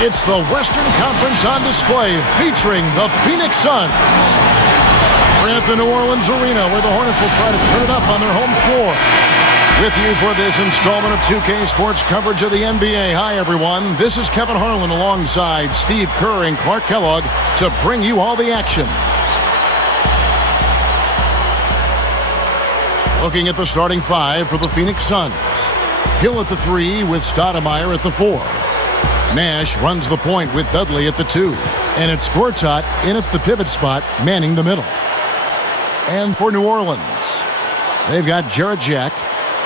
It's the Western Conference on display featuring the Phoenix Suns. We're at the New Orleans Arena where the Hornets will try to turn it up on their home floor. With you for this installment of 2K Sports coverage of the NBA. Hi, everyone. This is Kevin Harlan alongside Steve Kerr and Clark Kellogg to bring you all the action. Looking at the starting five for the Phoenix Suns. Hill at the 3 with Stoudemire at the 4. Nash runs the point with Dudley at the 2. And it's Gortat in at the pivot spot, manning the middle. And for New Orleans, they've got Jarrett Jack.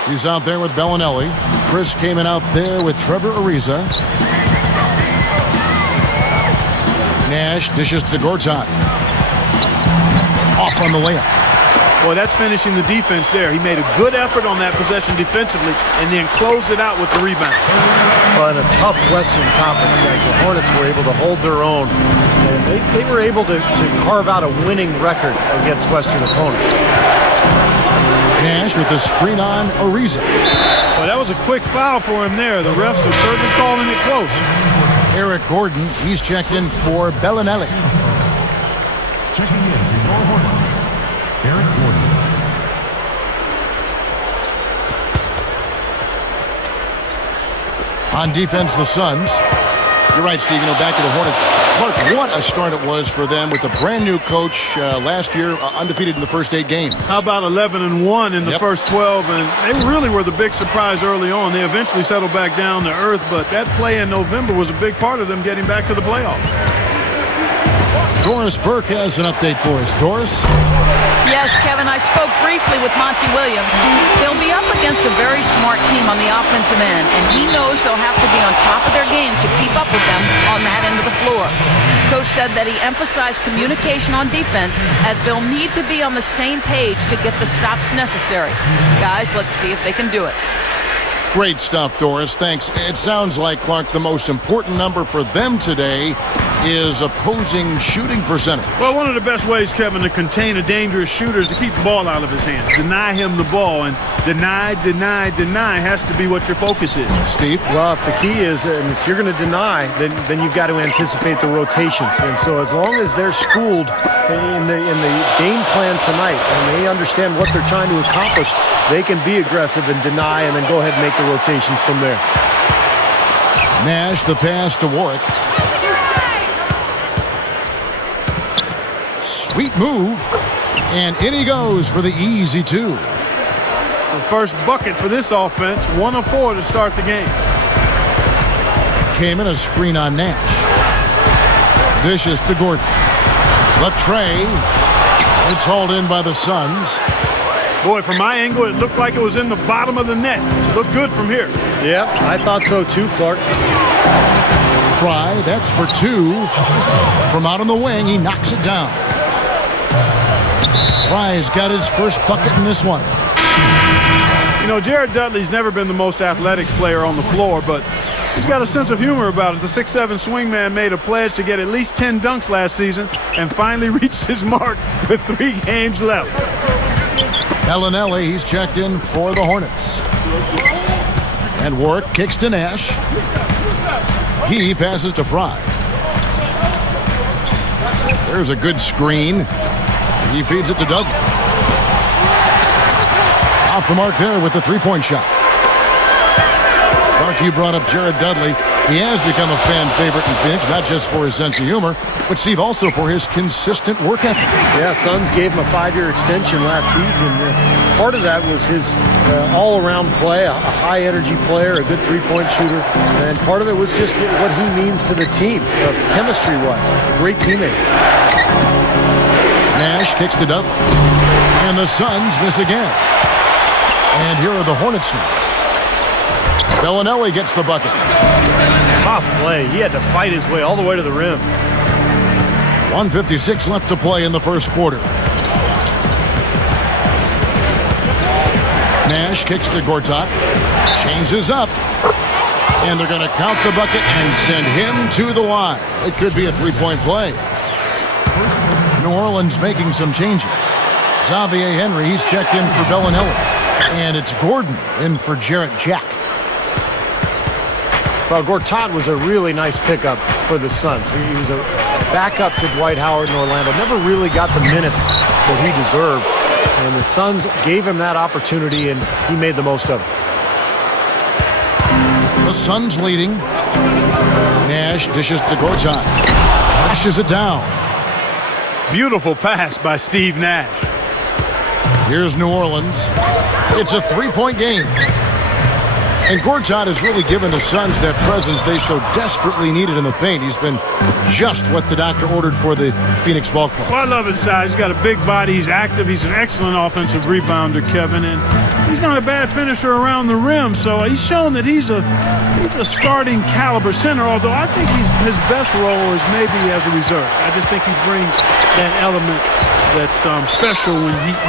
He's out there with Bellinelli. Chris came in out there with Trevor Ariza. Nash dishes to Gortat. Off on the layup. Boy, that's finishing the defense there. He made a good effort on that possession defensively and then closed it out with the rebound. Well, in a tough Western Conference, guys, the Hornets were able to hold their own. And they were able to carve out a winning record against Western opponents. Nash with the screen on Ariza. Well, that was a quick foul for him there. The refs are certainly calling it close. Eric Gordon, he's checked in for Bellinelli. Checking in for your Hornets, Eric Gordon. On defense, the Suns. You're right, Steve. Back to the Hornets. Clark, what a start it was for them with a brand new coach last year, undefeated in the first 8 games. How about 11-1 in the first 12? And they really were the big surprise early on. They eventually settled back down to earth, but that play in November was a big part of them getting back to the playoffs. Doris Burke has an update for us. Doris? Yes, Kevin, I spoke briefly with Monty Williams. They'll be up against a very smart team on the offensive end, and he knows they'll have to be on top of their game to keep up with them on that end of the floor. Coach said that he emphasized communication on defense as they'll need to be on the same page to get the stops necessary. Guys, let's see if they can do it. Great stuff, Doris. Thanks. It sounds like, Clark, the most important number for them today is opposing shooting percentage. Well, one of the best ways, Kevin, to contain a dangerous shooter is to keep the ball out of his hands. Deny him the ball, and deny has to be what your focus is. Steve? Well, if the key is, if you're going to deny, then you've got to anticipate the rotations. And so as long as they're schooled in the game plan tonight and they understand what they're trying to accomplish, they can be aggressive and deny and then go ahead and make the rotations from there. Nash, the pass to Warwick. Sweet move. And in he goes for the easy 2. The first bucket for this offense, 1 of 4 to start the game. Came in a screen on Nash. Dishes to Gordon. Latre. It's hauled in by the Suns. Boy, from my angle, it looked like it was in the bottom of the net. It looked good from here. Yeah, I thought so too, Clark. Fry, that's for 2. From out on the wing, he knocks it down. Fry's got his first bucket in this one. Jared Dudley's never been the most athletic player on the floor, but he's got a sense of humor about it. The 6'7" swingman made a pledge to get at least 10 dunks last season and finally reached his mark with 3 games left. Bellinelli, he's checked in for the Hornets. And Warwick kicks to Nash. He passes to Fry. There's a good screen. He feeds it to Dudley. Off the mark there with the 3-point shot. Clark, you brought up Jared Dudley. He has become a fan favorite in Phoenix, not just for his sense of humor, but, Steve, also for his consistent work ethic. Yeah, Suns gave him a 5-year extension last season. Part of that was his all-around play, a high-energy player, a good 3-point shooter, and part of it was just what he means to the team, chemistry-wise. A great teammate. Nash kicks to Dudley. And the Suns miss again. And here are the Hornets now. Bellinelli gets the bucket. Tough play. He had to fight his way all the way to the rim. 1:56 left to play in the first quarter. Nash kicks to Gortat. Changes up. And they're going to count the bucket and send him to the line. It could be a 3-point play. New Orleans making some changes. Xavier Henry, he's checked in for Bellinelli. And it's Gordon in for Jarrett Jack. Well, Gortat was a really nice pickup for the Suns. He was a backup to Dwight Howard in Orlando. Never really got the minutes that he deserved. And the Suns gave him that opportunity, and he made the most of it. The Suns leading. Nash dishes to Gortat. Flushes it down. Beautiful pass by Steve Nash. Here's New Orleans. It's a three-point game. And Gortat has really given the Suns that presence they so desperately needed in the paint. He's been just what the doctor ordered for the Phoenix Ball Club. Well, I love his size. He's got a big body. He's active. He's an excellent offensive rebounder, Kevin. And he's not a bad finisher around the rim. So he's shown that he's a starting caliber center, although I think his best role is maybe as a reserve. I just think he brings that element that's special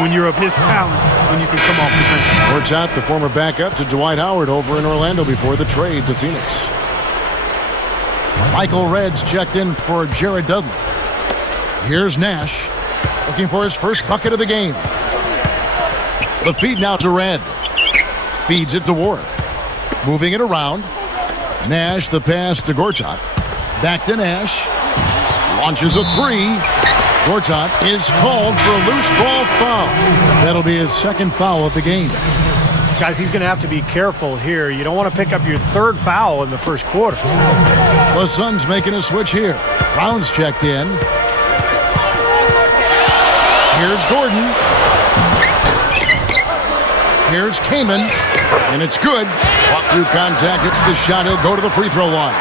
when you're of his talent, when you can come off the bench. Gortat, the former backup to Dwight Howard over in Orlando before the trade to Phoenix. Michael Reds checked in for Jared Dudley. Here's Nash looking for his first bucket of the game. The feed now to Red. Feeds it to Warwick. Moving it around. Nash the pass to Gortat. Back to Nash. Launches a three. Gortat is called for a loose ball foul. That'll be his second foul of the game. Guys, he's going to have to be careful here. You don't want to pick up your third foul in the first quarter. The Suns making a switch here. Brown's checked in. Here's Gordon. Here's Kaman. And it's good. Walk through contact. Hits the shot. He'll go to the free throw line.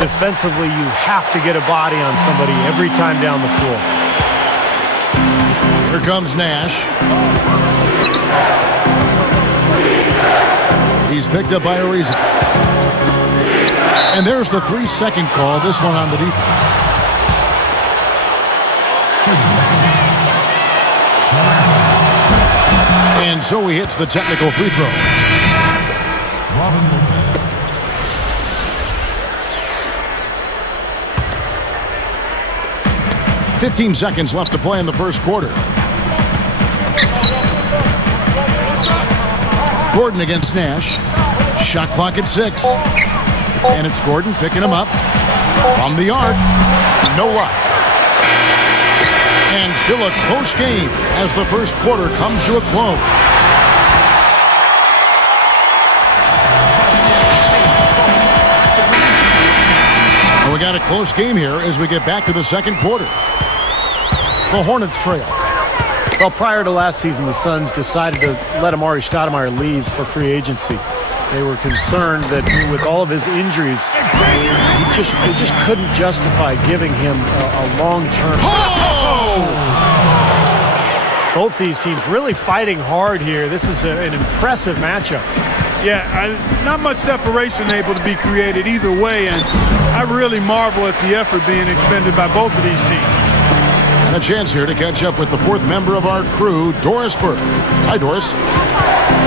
Defensively, you have to get a body on somebody every time down the floor. Here comes Nash. He's picked up by Ariza. And there's the 3-second call. This one on the defense. And so he hits the technical free throw. 15 seconds left to play in the first quarter. Gordon against Nash. Shot clock at 6. And it's Gordon picking him up from the arc. No luck. And still a close game as the first quarter comes to a close. And we got a close game here as we get back to the second quarter. The Hornets trail. Well, prior to last season, the Suns decided to let Amar'e Stoudemire leave for free agency. They were concerned that with all of his injuries, they just couldn't justify giving him a long-term. Both these teams really fighting hard here. This is an impressive matchup. Yeah, not much separation able to be created either way, and I really marvel at the effort being expended by both of these teams. And a chance here to catch up with the fourth member of our crew, Doris Burke. Hi, Doris.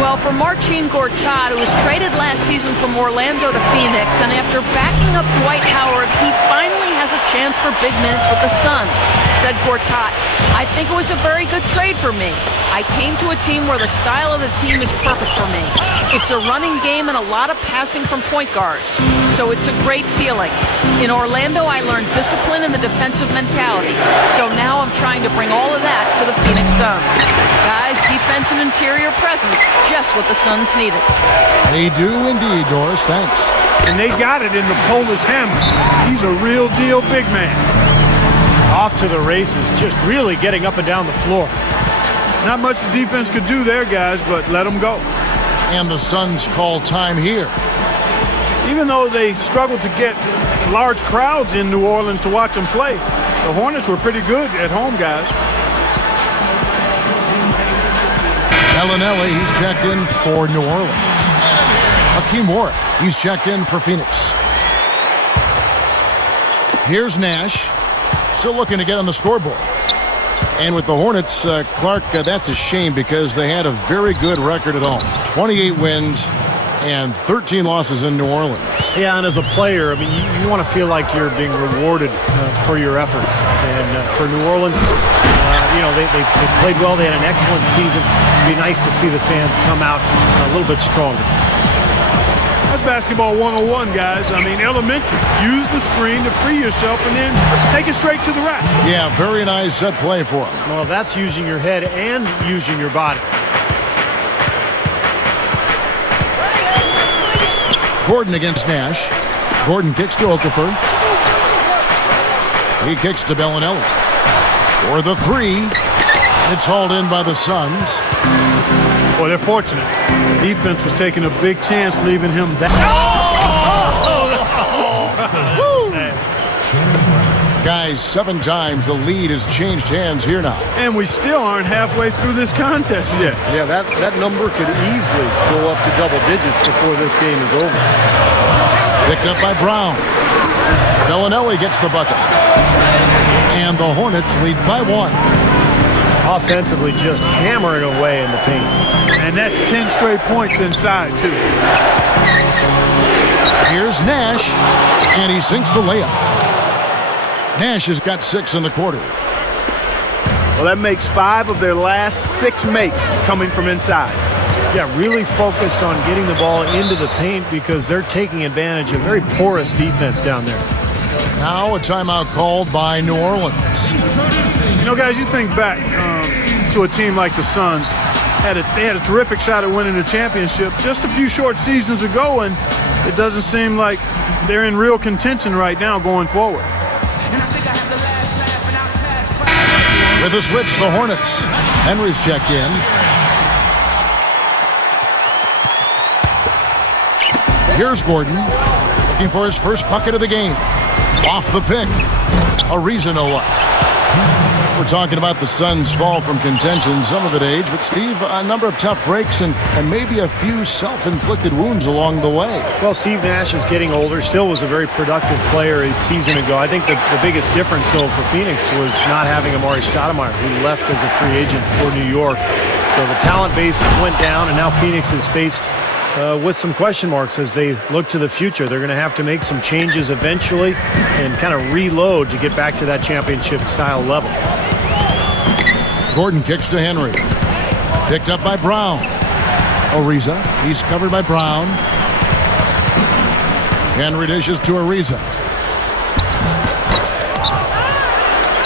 Well, for Marcin Gortat, who was traded last season from Orlando to Phoenix, and after backing up Dwight Howard, he finally has a chance for big minutes with the Suns, said Gortat. I think it was a very good trade for me. I came to a team where the style of the team is perfect for me. It's a running game and a lot of passing from point guards, so it's a great feeling. In Orlando, I learned discipline and the defensive mentality, so now I'm trying to bring all of that to the Phoenix Suns. Guys, defense and interior presence, just what the Suns needed. They do indeed, Doris. Thanks. And they got it in the Polish Hammer. He's a real deal big man. Off to the races, just really getting up and down the floor. Not much the defense could do there, guys, but let them go. And the Suns call time here. Even though they struggled to get large crowds in New Orleans to watch them play, the Hornets were pretty good at home, guys. Bellinelli, he's checked in for New Orleans. Hakeem Warwick, he's checked in for Phoenix. Here's Nash, still looking to get on the scoreboard. And with the Hornets, Clark, that's a shame because they had a very good record at home. 28 wins and 13 losses in New Orleans. Yeah, and as a player, I mean, you want to feel like you're being rewarded for your efforts. And for New Orleans, they played well. They had an excellent season. It'd be nice to see the fans come out a little bit stronger. That's College basketball 101, guys. I mean, elementary. Use the screen to free yourself and then take it straight to the rack. Yeah, very nice set play for him. Well, that's using your head and using your body. Gordon against Nash. Gordon kicks to Okafor. He kicks to Bellinelli. For the three. It's hauled in by the Suns. Boy, they're fortunate. The defense was taking a big chance leaving him that. Guys, 7 times the lead has changed hands here now. And we still aren't halfway through this contest yet. Yeah, that number could easily go up to double digits before this game is over. Picked up by Brown. Bellinelli gets the bucket. And the Hornets lead by 1. Offensively, just hammering away in the paint. And that's 10 straight points inside, too. Here's Nash, and he sinks the layup. Nash has got 6 in the quarter. Well, that makes 5 of their last 6 makes coming from inside. Yeah, really focused on getting the ball into the paint because they're taking advantage of very porous defense down there. Now a timeout called by New Orleans. You know, guys, you think back to a team like the Suns. They had a terrific shot at winning the championship just a few short seasons ago, and it doesn't seem like they're in real contention right now going forward. With a switch, the Hornets. Henry's checked in. Here's Gordon, looking for his first bucket of the game. Off the pick. Ariza no luck. We're talking about the Suns' fall from contention, some of it age, but Steve, a number of tough breaks and maybe a few self-inflicted wounds along the way. Well, Steve Nash is getting older, still was a very productive player a season ago. I think the biggest difference, though, for Phoenix was not having Amari Stoudemire, who left as a free agent for New York. So the talent base went down, and now Phoenix is faced with some question marks as they look to the future. They're going to have to make some changes eventually and kind of reload to get back to that championship-style level. Gordon kicks to Henry. Picked up by Brown. Ariza. He's covered by Brown. Henry dishes to Ariza.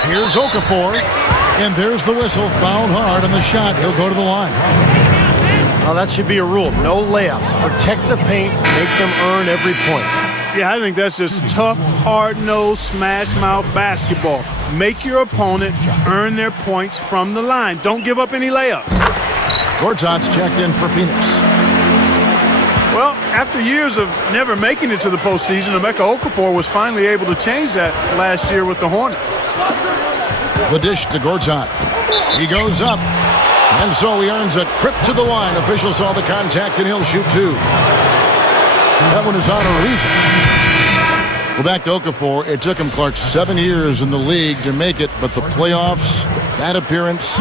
Here's Okafor. And there's the whistle. Fouled hard on the shot. He'll go to the line. Well, that should be a rule. No layups. Protect the paint. Make them earn every point. Yeah, I think that's just tough, hard-nosed, smash-mouth basketball. Make your opponent earn their points from the line. Don't give up any layups. Jooc'S checked in for Phoenix. Well, after years of never making it to the postseason, Emeka Okafor was finally able to change that last year with the Hornets. The dish to Jooc'S. He goes up. And so he earns a trip to the line. Officials saw the contact, and he'll shoot 2. That one is on Ariza. Well, back to Okafor. It took him, Clark, 7 years in the league to make it, but the playoffs, that appearance,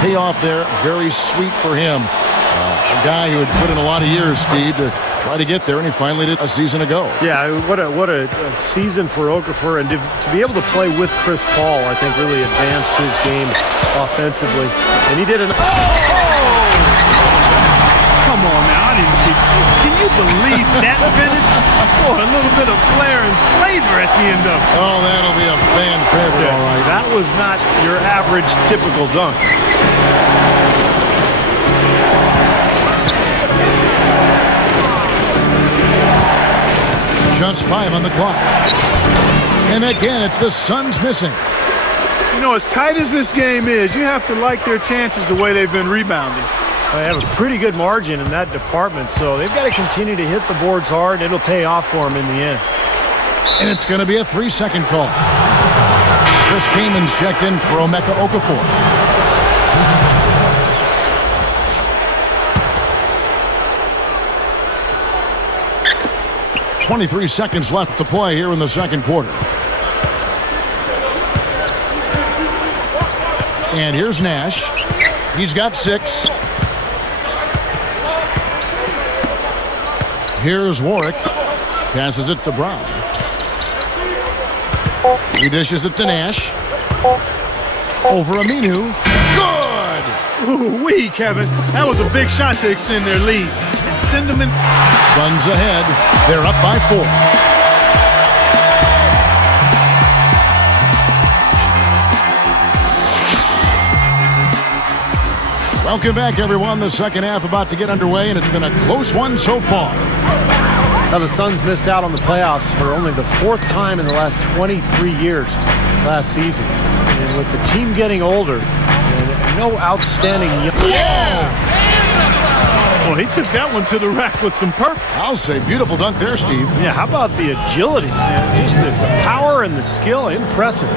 payoff there, very sweet for him. A guy who had put in a lot of years, Steve, to try to get there, and he finally did a season ago. Yeah, what a season for Okafor, and to be able to play with Chris Paul, I think really advanced his game offensively. And he did an... Come on now, I didn't see... Can you believe that finish? Boy, a little bit of flair and flavor at the end of it. Oh, that'll be a fan favorite, all right. That was not your average, typical dunk. Just 5 on the clock. And again, it's the Suns missing. You know, as tight as this game is, you have to like their chances the way they've been rebounding. They have a pretty good margin in that department, so they've got to continue to hit the boards hard. It'll pay off for them in the end. And it's going to be a 3-second call. Chris Kaman's checked in for Emeka Okafor. 23 seconds left to play here in the second quarter. And here's Nash. He's got 6. Here's Warwick. Passes it to Brown. He dishes it to Nash. Over Aminu. Good! Ooh-wee, Kevin. That was a big shot to extend their lead. Send them in. Suns ahead. They're up by 4. Welcome back, everyone. The second half about to get underway, and it's been a close one so far. Now the Suns missed out on the playoffs for only the 4th time in the last 23 years last season. And with the team getting older and no outstanding... Well, he took that one to the rack with some purpose. I'll say beautiful dunk there, Steve. Yeah, how about the agility, man? Just the power and the skill. Impressive.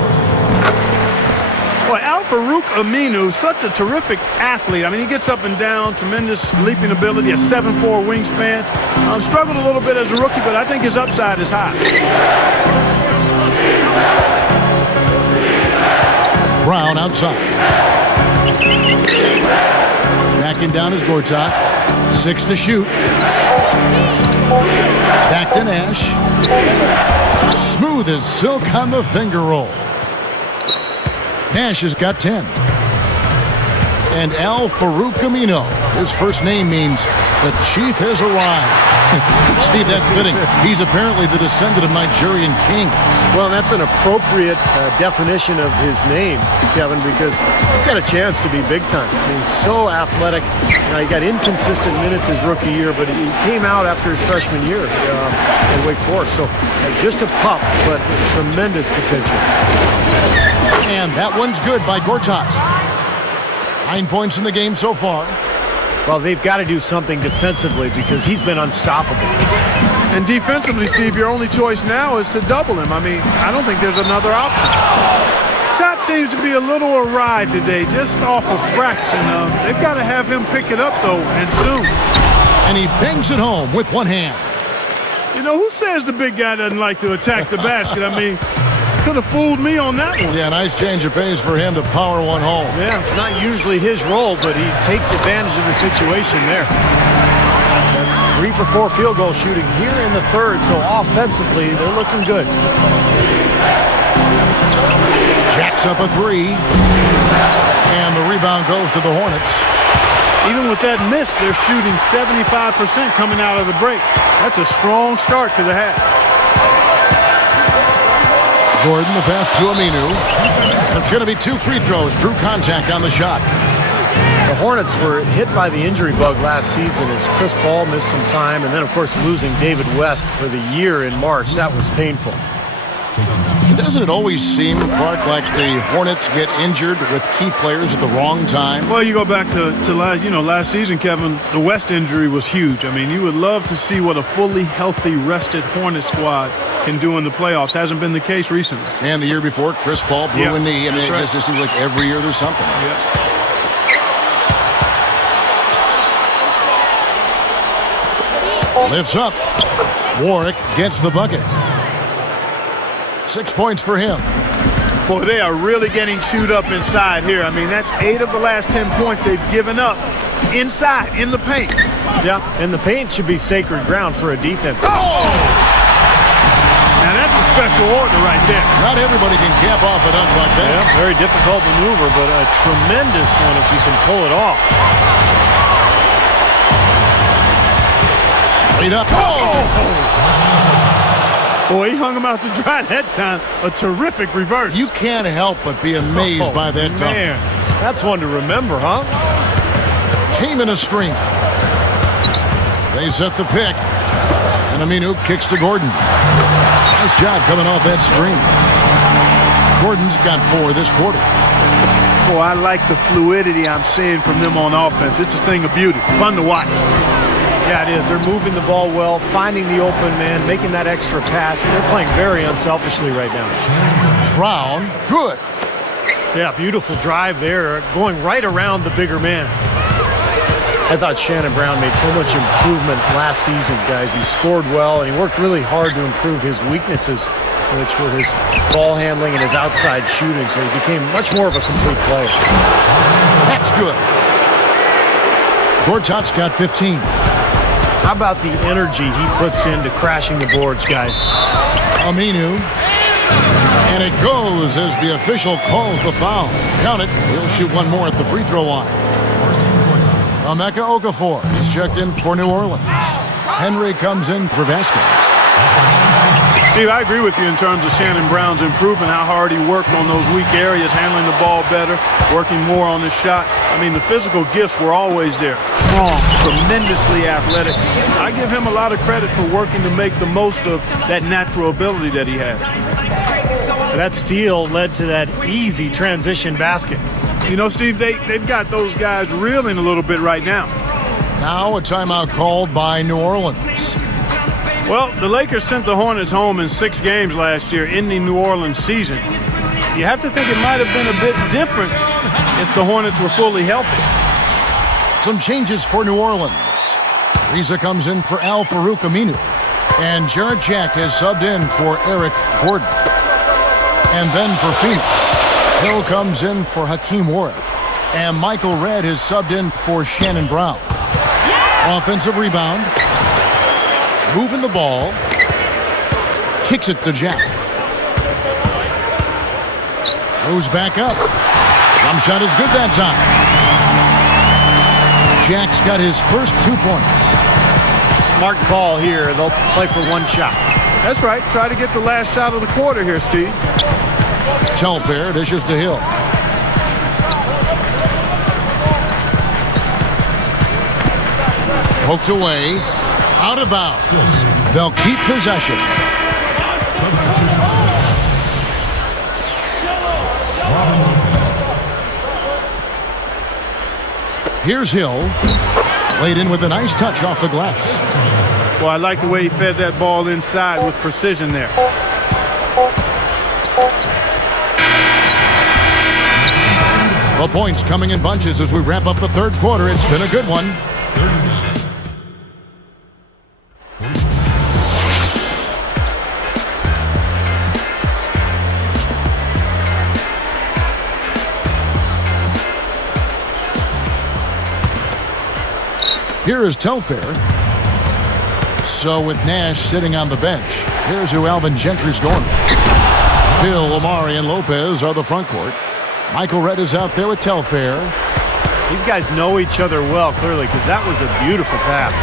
Boy, Al-Farouq Aminu, such a terrific athlete. I mean, he gets up and down, tremendous leaping ability, a 7'4" wingspan. Struggled a little bit as a rookie, but I think his upside is high. Brown outside. Backing down is Gortat. 6 to shoot. Back to Nash. Smooth as silk on the finger roll. Nash has got 10. And Al-Farouq Aminu, his first name means the chief has arrived. Steve, that's fitting. He's apparently the descendant of Nigerian kings. Well, that's an appropriate definition of his name, Kevin, because he's got a chance to be big time. I mean, he's so athletic. He got inconsistent minutes his rookie year, but he came out after his freshman year at Wake Forest. So just a pup, but tremendous potential. And that one's good by Gortat. 9 points in the game so far. Well, they've got to do something defensively because he's been unstoppable. And defensively, Steve, your only choice now is to double him. I mean, I don't think there's another option. Shot seems to be a little awry today, just off a fraction. They've got to have him pick it up, though, and soon. And he bangs it home with one hand. You know, who says the big guy doesn't like to attack the basket? I mean, could have fooled me on that one. Yeah, nice change of pace for him to power one home. Yeah, it's not usually his role, but he takes advantage of the situation there. That's 3 for 4 field goal shooting here in the third, so offensively, they're looking good. Jacks up a 3. And the rebound goes to the Hornets. Even with that miss, they're shooting 75% coming out of the break. That's a strong start to the half. Gordon, the pass to Aminu. It's going to be 2 free throws. Drew contact on the shot. The Hornets were hit by the injury bug last season as Chris Paul missed some time, and then, of course, losing David West for the year in March. That was painful. And doesn't it always seem, Clark, like the Hornets get injured with key players at the wrong time? Well, you go back to last season, Kevin, the West injury was huge. I mean, you would love to see what a fully healthy, rested Hornet squad can do in the playoffs. Hasn't been the case recently. And the year before, Chris Paul blew a knee. I mean, it just seems like every year there's something. Yeah. Lifts up. Warwick gets the bucket. 6 points for him. Boy, they are really getting chewed up inside here. I mean, that's 8 of the last 10 points they've given up inside, in the paint. Yeah, and the paint should be sacred ground for a defense. Oh! Now, that's a special order right there. Not everybody can cap off a dunk like that. Yeah, very difficult maneuver, but a tremendous one if you can pull it off. Straight up. Oh! Boy, he hung him out to dry that time. A terrific reverse. You can't help but be amazed by that dunk. Man, that's one to remember, huh? Came in a screen. They set the pick. And Aminu kicks to Gordon. Nice job coming off that screen. Gordon's got 4 this quarter. Boy, I like the fluidity I'm seeing from them on offense. It's a thing of beauty. Fun to watch. Yeah, it is. They're moving the ball well, finding the open man, making that extra pass, and they're playing very unselfishly right now. Brown, good. Yeah, beautiful drive there, going right around the bigger man. I thought Shannon Brown made so much improvement last season, guys. He scored well, and he worked really hard to improve his weaknesses, which were his ball handling and his outside shooting, so he became much more of a complete player. That's good. Gortat's got 15. How about the energy he puts into crashing the boards, guys? Aminu. And it goes as the official calls the foul. Count it. He'll shoot one more at the free throw line. Emeka Okafor is checked in for New Orleans. Henry comes in for Vasquez. Steve, I agree with you in terms of Shannon Brown's improvement, how hard he worked on those weak areas, handling the ball better, working more on the shot. I mean, the physical gifts were always there. Strong, tremendously athletic. I give him a lot of credit for working to make the most of that natural ability that he has. That steal led to that easy transition basket. You know, Steve, they've got those guys reeling a little bit right now. Now a timeout called by New Orleans. Well, the Lakers sent the Hornets home in 6 games last year, ending New Orleans' season. You have to think it might have been a bit different if the Hornets were fully healthy. Some changes for New Orleans. Riza comes in for Al Farouk Aminu. And Jarrett Jack has subbed in for Eric Gordon. And then for Phoenix, Hill comes in for Hakeem Warwick. And Michael Redd has subbed in for Shannon Brown. Offensive rebound. Moving the ball. Kicks it to Jack. Goes back up. Jump shot is good that time. Jack's got his first 2 points. Smart call here. They'll play for one shot. That's right. Try to get the last shot of the quarter here, Steve. Telfair dishes to Hill. Poked away. Out of bounds. They'll keep possession. Here's Hill. Laid in with a nice touch off the glass. Well, I like the way he fed that ball inside with precision there. The points coming in bunches as we wrap up the third quarter. It's been a good one. Here is Telfair. So with Nash sitting on the bench, here's who Alvin Gentry's going with. Hill, Omari, and Lopez are the front court. Michael Redd is out there with Telfair. These guys know each other well, clearly, because that was a beautiful pass.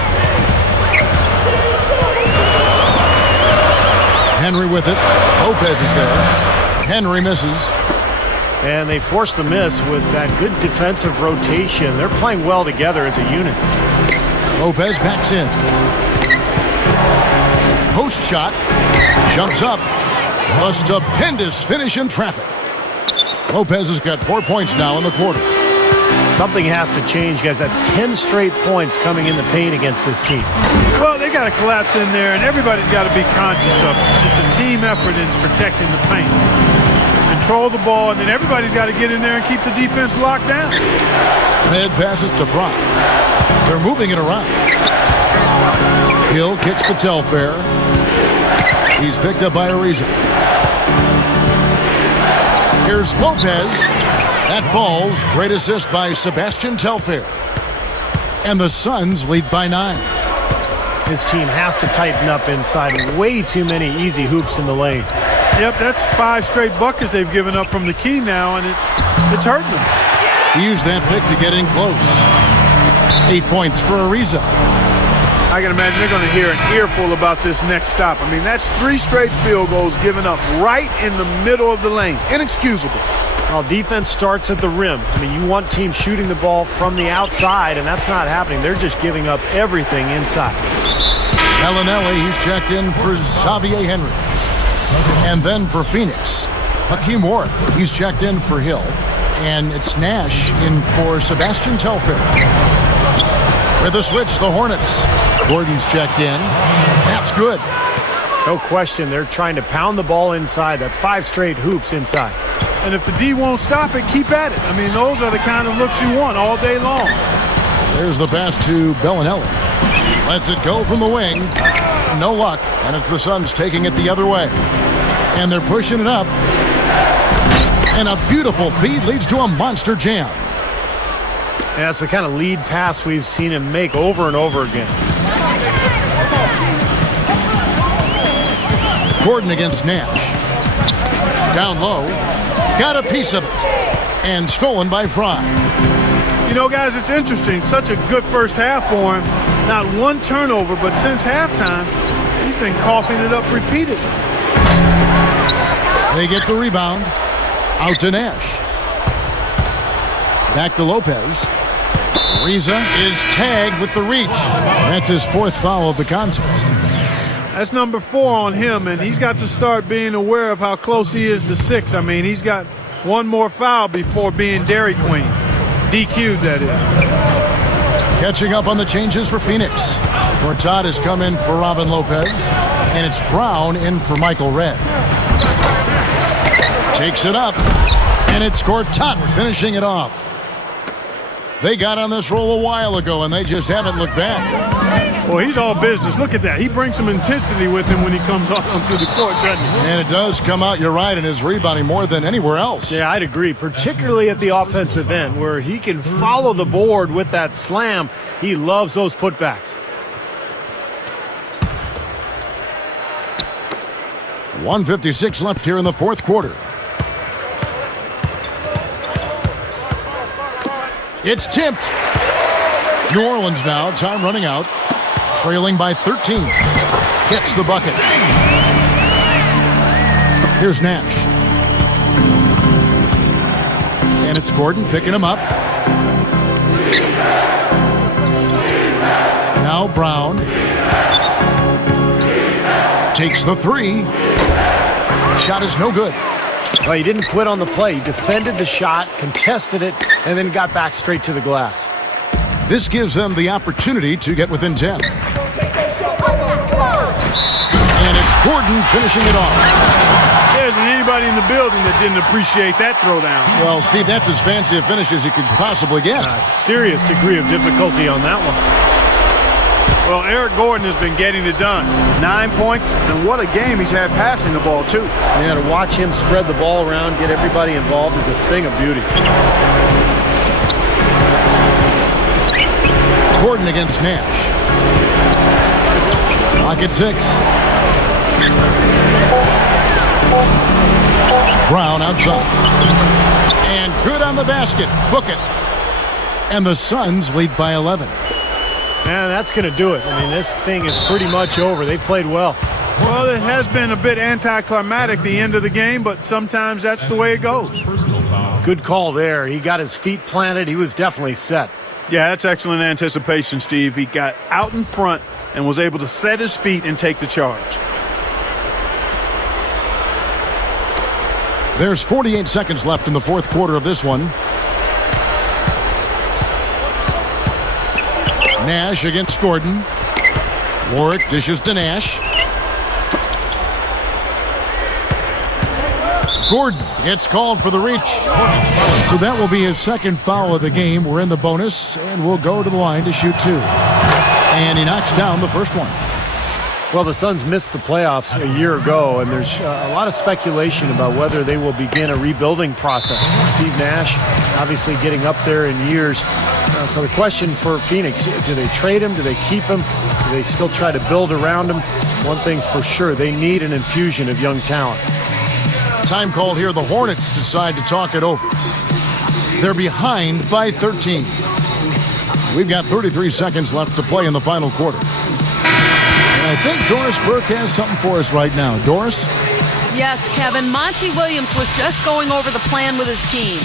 Henry with it. Lopez is there. Henry misses. And they force the miss with that good defensive rotation. They're playing well together as a unit. Lopez backs in. Post shot. Jumps up. A stupendous finish in traffic. Lopez has got 4 points now in the quarter. Something has to change, guys. That's 10 straight points coming in the paint against this team. Well, they got to collapse in there, and everybody's got to be conscious of it. It's a team effort in protecting the paint. Control the ball, and then everybody's got to get in there and keep the defense locked down. Head passes to Fry. They're moving it around. Hill kicks to Telfair. He's picked up by Ariza. Here's Lopez. That falls. Great assist by Sebastian Telfair. And the Suns lead by 9. His team has to tighten up inside. Way too many easy hoops in the lane. Yep, that's 5 straight buckets they've given up from the key now, and it's hurting them. He used that pick to get in close. 8 points for Ariza. I can imagine they're going to hear an earful about this next stop. I mean, that's 3 straight field goals given up right in the middle of the lane. Inexcusable. Well, defense starts at the rim. I mean, you want teams shooting the ball from the outside, and that's not happening. They're just giving up everything inside. Bellinelli, he's checked in for Xavier Henry. And then for Phoenix, Hakeem Warwick, he's checked in for Hill. And it's Nash in for Sebastian Telfair. With a switch, the Hornets. Gordon's checked in. That's good. No question, they're trying to pound the ball inside. That's 5 straight hoops inside. And if the D won't stop it, keep at it. I mean, those are the kind of looks you want all day long. There's the pass to Bellinelli. Lets it go from the wing. No luck, and it's the Suns taking it the other way. And they're pushing it up. And a beautiful feed leads to a monster jam. And that's the kind of lead pass we've seen him make over and over again. Gordon against Nash. Down low. Got a piece of it. And stolen by Fry. You know, guys, it's interesting. Such a good first half for him. Not one turnover, but since halftime, he's been coughing it up repeatedly. They get the rebound. Out to Nash. Back to Lopez. Ariza is tagged with the reach. That's his 4th foul of the contest. That's number 4 on him, and he's got to start being aware of how close he is to 6. I mean, he's got one more foul before being Dairy Queen. DQ'd, that is. Catching up on the changes for Phoenix. Gortat has come in for Robin Lopez, and it's Brown in for Michael Redd. Takes it up, and it's Gortat finishing it off. They got on this roll a while ago, and they just haven't looked back. Well, he's all business. Look at that. He brings some intensity with him when he comes out onto the court, doesn't he? And it does come out, you're right, in his rebounding more than anywhere else. Yeah, I'd agree, particularly at the offensive end where he can follow the board with that slam. He loves those putbacks. 1:56 left here in the 4th quarter. It's tipped. New Orleans now, time running out. Trailing by 13. Gets the bucket. Here's Nash. And it's Gordon picking him up. Now Brown. Takes the 3. Shot is no good. Well, he didn't quit on the play. He defended the shot, contested it, and then got back straight to the glass. This gives them the opportunity to get within 10. And it's Gordon finishing it off. There isn't anybody in the building that didn't appreciate that throwdown. Well, Steve, that's as fancy a finish as you could possibly get. A serious degree of difficulty on that one. Well, Eric Gordon has been getting it done. 9 points, and what a game he's had passing the ball, too. Yeah, to watch him spread the ball around, get everybody involved is a thing of beauty. Gordon against Nash. Clock at 6. Brown outside. And good on the basket. Book it. And the Suns lead by 11. And that's going to do it. I mean, this thing is pretty much over. They've played well. Well, it has been a bit anticlimactic the end of the game, but sometimes that's the way it goes. Good call there. He got his feet planted. He was definitely set. Yeah, that's excellent anticipation, Steve. He got out in front and was able to set his feet and take the charge. There's 48 seconds left in the 4th quarter of this one. Nash against Gordon. Warwick dishes to Nash. Gordon gets called for the reach. So that will be his 2nd foul of the game. We're in the bonus, and we'll go to the line to shoot 2. And he knocks down the first one. Well, the Suns missed the playoffs a year ago, and there's a lot of speculation about whether they will begin a rebuilding process. Steve Nash obviously getting up there in years. So the question for Phoenix, do they trade him? Do they keep him? Do they still try to build around him? One thing's for sure, they need an infusion of young talent. Time called here. The Hornets decide to talk it over. They're behind by 13. We've got 33 seconds left to play in the final quarter. And I think Doris Burke has something for us right now. Doris? Yes, Kevin. Monty Williams was just going over the plan with his team.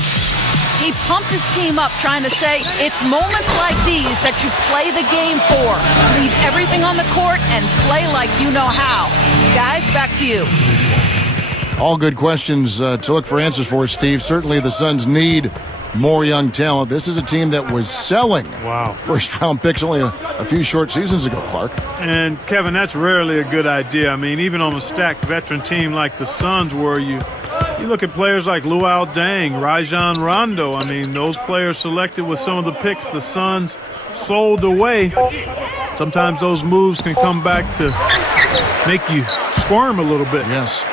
He pumped his team up trying to say, it's moments like these that you play the game for. Leave everything on the court and play like you know how. Guys, back to you. All good questions to look for answers for, Steve. Certainly the Suns need more young talent. This is a team that was selling first-round picks only a few short seasons ago, Clark. And, Kevin, that's rarely a good idea. I mean, even on a stacked veteran team like the Suns where you look at players like Luol Deng, Rajon Rondo. I mean, those players selected with some of the picks the Suns sold away. Sometimes those moves can come back to make you squirm a little bit. Yes.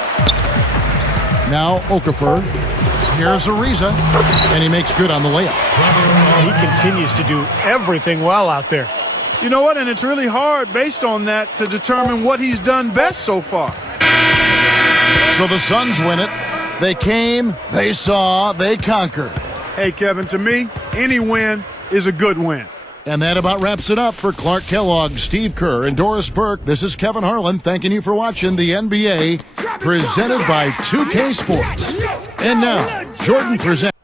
Now Okafor. Here's Ariza, and he makes good on the layup. He continues to do everything well out there. You know what? And it's really hard based on that to determine what he's done best so far. So the Suns win it. They came, they saw, they conquered. Hey, Kevin, to me, any win is a good win. And that about wraps it up for Clark Kellogg, Steve Kerr, and Doris Burke. This is Kevin Harlan thanking you for watching the NBA presented by 2K Sports. And now, Jordan presents.